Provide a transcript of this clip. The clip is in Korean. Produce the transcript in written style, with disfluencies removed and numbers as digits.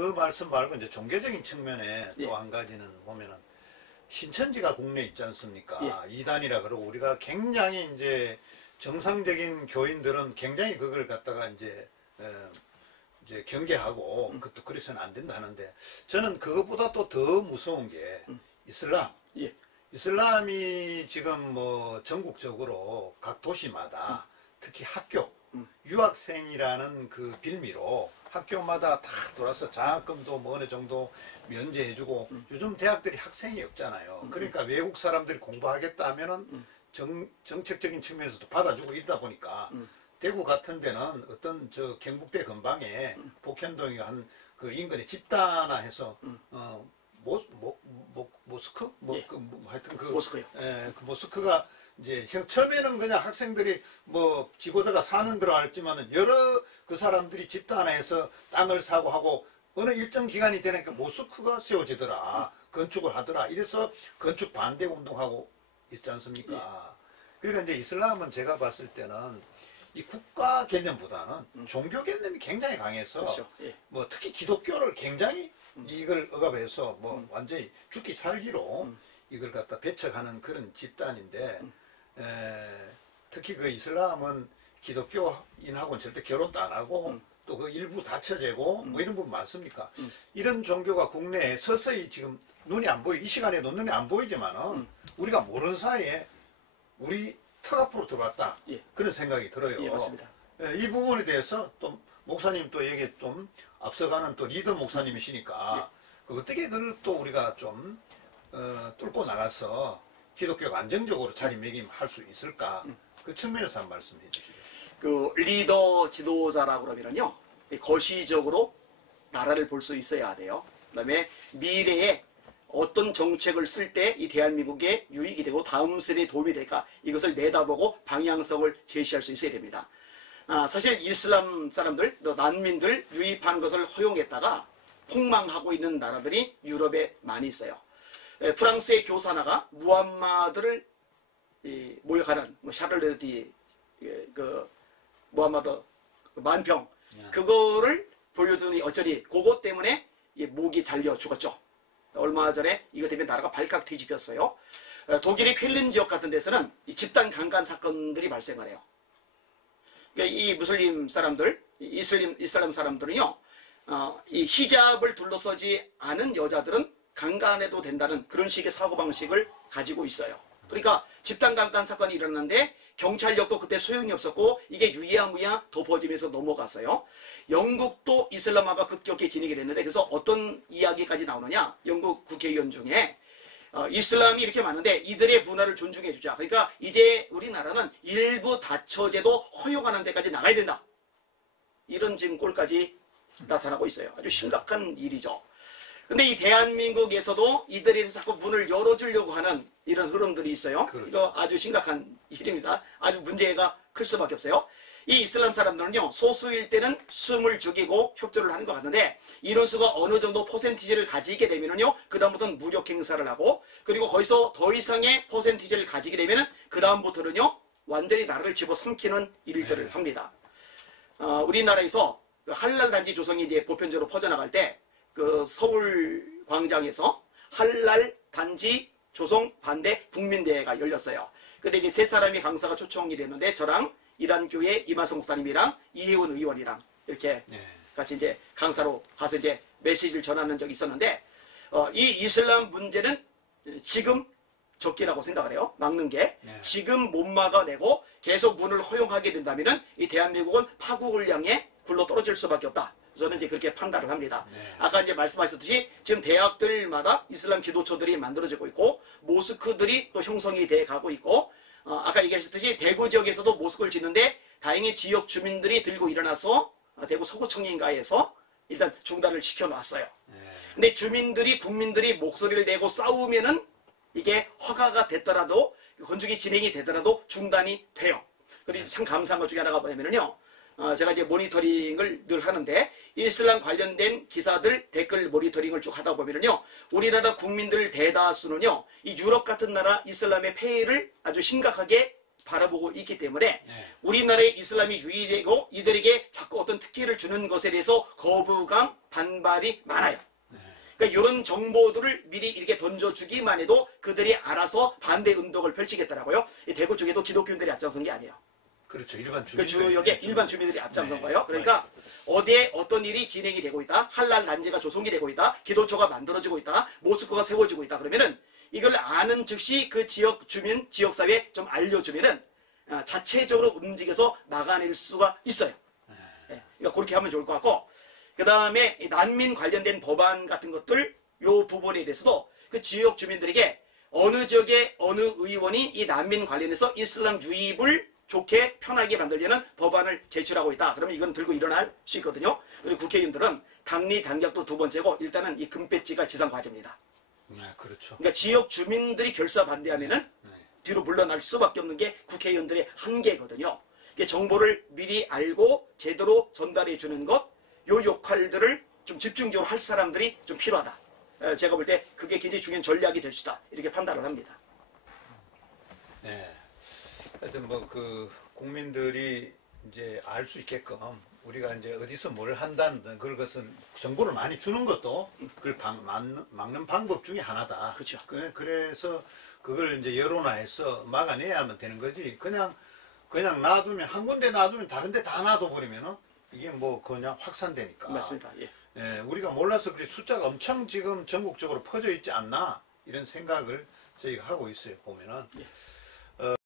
그 말씀 말고 이제 종교적인 측면에 예. 또 한 가지는 보면은 신천지가 국내에 있지 않습니까? 예. 이단이라 그러고 우리가 굉장히 이제 정상적인 교인들은 굉장히 그걸 갖다가 이제 경계하고 그것도 그래서는 안 된다 하는데 저는 그것보다 또 더 무서운 게 이슬람. 예. 이슬람이 지금 뭐 전국적으로 각 도시마다 특히 학교, 유학생이라는 그 빌미로 학교마다 다 돌아서 장학금도 뭐 어느 정도 면제해주고 요즘 대학들이 학생이 없잖아요. 그러니까 외국 사람들이 공부하겠다 하면은 정책적인 측면에서도 받아주고 이러다 보니까 대구 같은 데는 어떤 저 경북대 근방에 복현동이 한 그 인근에 집단화 해서 모스크? 예. 하여튼 그 모스크요. 예, 그 모스크가 이제 처음에는 그냥 학생들이 뭐 지고다가 사는 데로 알지만은 여러 그 사람들이 집단화해서 땅을 사고 하고 어느 일정 기간이 되니까 모스크가 세워지더라. 건축을 하더라. 이래서 건축 반대 운동하고 있지 않습니까? 예. 그러니까 이제 이슬람은 제가 봤을 때는 이 국가 개념보다는 종교 개념이 굉장히 강해서 그렇죠. 예. 뭐 특히 기독교를 굉장히 이걸 억압해서 뭐 완전히 죽기 살기로 이걸 갖다 배척하는 그런 집단인데 특히 그 이슬람은 기독교인하고는 절대 결혼도 안 하고 또 그 일부 다처제고 뭐 이런 부분 많습니까? 이런 종교가 국내에 서서히 지금 눈이 안 보이 이 시간에도 눈이 안 보이지만은 우리가 모르는 사이에 우리 턱 앞으로 들어왔다. 예. 그런 생각이 들어요. 예, 맞습니다. 이 부분에 대해서 또 목사님 또 얘기 좀 앞서가는 또 리더 목사님이시니까 어떻게 그걸 또 우리가 좀 뚫고 나가서 기독교가 안정적으로 자리매김할 수 있을까? 그 측면에서 한 말씀 해주시죠. 그 리더 지도자라고 그러면요, 거시적으로 나라를 볼 수 있어야 돼요. 그다음에 미래에 어떤 정책을 쓸 때 이 대한민국에 유익이 되고 다음 세대에 도움이 될까, 이것을 내다보고 방향성을 제시할 수 있어야 됩니다. 사실 이슬람 사람들, 또 난민들 유입하는 것을 허용했다가 폭망하고 있는 나라들이 유럽에 많이 있어요. 프랑스의 교사나가 무함마드를 모욕하는 샤를르디 그 무함마드 만평, 그거를 보여주니 어쩌니 그것 때문에 목이 잘려 죽었죠. 얼마 전에 이것 때문에 나라가 발칵 뒤집혔어요. 독일의 쾰른 지역 같은 데서는 이 집단 강간 사건들이 발생을 해요. 그러니까 이 무슬림 사람들, 이슬람 사람들은요, 이 히잡을 둘러서지 않은 여자들은 강간해도 된다는 그런 식의 사고방식을 가지고 있어요. 그러니까 집단 강간 사건이 일어났는데 경찰력도 그때 소용이 없었고 이게 유야무야 덮어지면서 넘어갔어요. 영국도 이슬람화가 급격히 진행이 됐는데, 그래서 어떤 이야기까지 나오느냐, 영국 국회의원 중에 이슬람이 이렇게 많은데 이들의 문화를 존중해 주자. 그러니까 이제 우리나라는 일부 다처제도 허용하는 데까지 나가야 된다. 이런 지금 꼴까지 나타나고 있어요. 아주 심각한 일이죠. 근데 이 대한민국에서도 이들이 자꾸 문을 열어주려고 하는 이런 흐름들이 있어요. 그렇죠. 이거 아주 심각한 일입니다. 아주 문제가 클 수밖에 없어요. 이 이슬람 사람들은요, 소수일 때는 숨을 죽이고 협조를 하는 것 같은데, 인원수가 어느 정도 퍼센티지를 가지게 되면은요, 그다음부터는 무력 행사를 하고, 그리고 거기서 더 이상의 퍼센티지를 가지게 되면은 그다음부터는요, 완전히 나라를 집어삼키는 일들을 합니다. 우리나라에서 그 할랄 단지 조성이 이제 보편적으로 퍼져나갈 때, 그 서울 광장에서 할랄 단지 조성 반대 국민대회가 열렸어요. 근데 이제 세 사람이 강사가 초청이 됐는데, 저랑 이란교회 이만성 목사님이랑 이혜원 의원이랑 이렇게 같이 이제 강사로 가서 이제 메시지를 전하는 적이 있었는데, 이 이슬람 문제는 지금 적기라고 생각을 해요. 막는 게. 지금 못 막아내고 계속 문을 허용하게 된다면은 이 대한민국은 파국을 향해 굴러 떨어질 수밖에 없다. 저는 이제 그렇게 판단을 합니다. 아까 이제 말씀하셨듯이 지금 대학들마다 이슬람 기도처들이 만들어지고 있고, 모스크들이 또 형성이 돼 가고 있고, 아까 얘기하셨듯이 대구 지역에서도 모스크를 짓는데 다행히 지역 주민들이 들고 일어나서 대구 서구청인가에서 일단 중단을 시켜놨어요. 근데 주민들이, 국민들이 목소리를 내고 싸우면은 이게 허가가 됐더라도, 건축이 진행이 되더라도 중단이 돼요. 그리고 참 감사한 것 중에 하나가 뭐냐면요, 제가 이제 모니터링을 늘 하는데, 이슬람 관련된 기사들 댓글 모니터링을 쭉 하다 보면요, 우리나라 국민들 대다수는요, 이 유럽 같은 나라 이슬람의 폐해를 아주 심각하게 바라보고 있기 때문에 우리나라의 이슬람이 유일하고 이들에게 자꾸 어떤 특혜를 주는 것에 대해서 거부감, 반발이 많아요. 그러니까 이런 정보들을 미리 이렇게 던져주기만 해도 그들이 알아서 반대 운동을 펼치겠더라고요. 이 대구 쪽에도 기독교인들이 앞장선 게 아니에요. 그렇죠. 일반 그 주민들. 지역에 일반 주민들이 앞장선 네. 거예요. 그러니까 어디에 어떤 일이 진행이 되고 있다. 한란 단지가 조성이 되고 있다. 기도처가 만들어지고 있다. 모스크가 세워지고 있다. 그러면은 이걸 아는 즉시 그 지역 주민, 지역사회에 좀 알려주면은 자체적으로 움직여서 막아낼 수가 있어요. 네. 그러니까 그렇게 하면 좋을 것 같고, 그 다음에 난민 관련된 법안 같은 것들 요 부분에 대해서도 그 지역 주민들에게 어느 지역의 어느 의원이 이 난민 관련해서 이슬람 유입을 좋게 편하게 만들려는 법안을 제출하고 있다. 그러면 이건 들고 일어날 수 있거든요. 그리고 국회의원들은 당리 당략도 두 번째고 일단은 이 금배지가 지상 과제입니다. 네, 그렇죠. 그러니까 지역 주민들이 결사 반대하면은 뒤로 물러날 수밖에 없는 게 국회의원들의 한계거든요. 정보를 미리 알고 제대로 전달해 주는 것, 요 역할들을 좀 집중적으로 할 사람들이 좀 필요하다. 제가 볼 때 그게 굉장히 중요한 전략이 될 수다. 이렇게 판단을 합니다. 네. 하여튼 뭐 그 국민들이 이제 알 수 있게끔 우리가 이제 어디서 뭘 한다는 그것은 정보를 많이 주는 것도 그걸 막는 방법 중에 하나다. 그렇죠. 그래서 그걸 이제 여론화해서 막아내야만 되는 거지. 그냥 놔두면 한 군데 놔두면 다른 데 다 놔둬버리면은 이게 뭐 그냥 확산되니까. 맞습니다. 예. 예, 우리가 몰라서 그래 숫자가 엄청 지금 전국적으로 퍼져 있지 않나 이런 생각을 저희가 하고 있어요. 보면은. 예.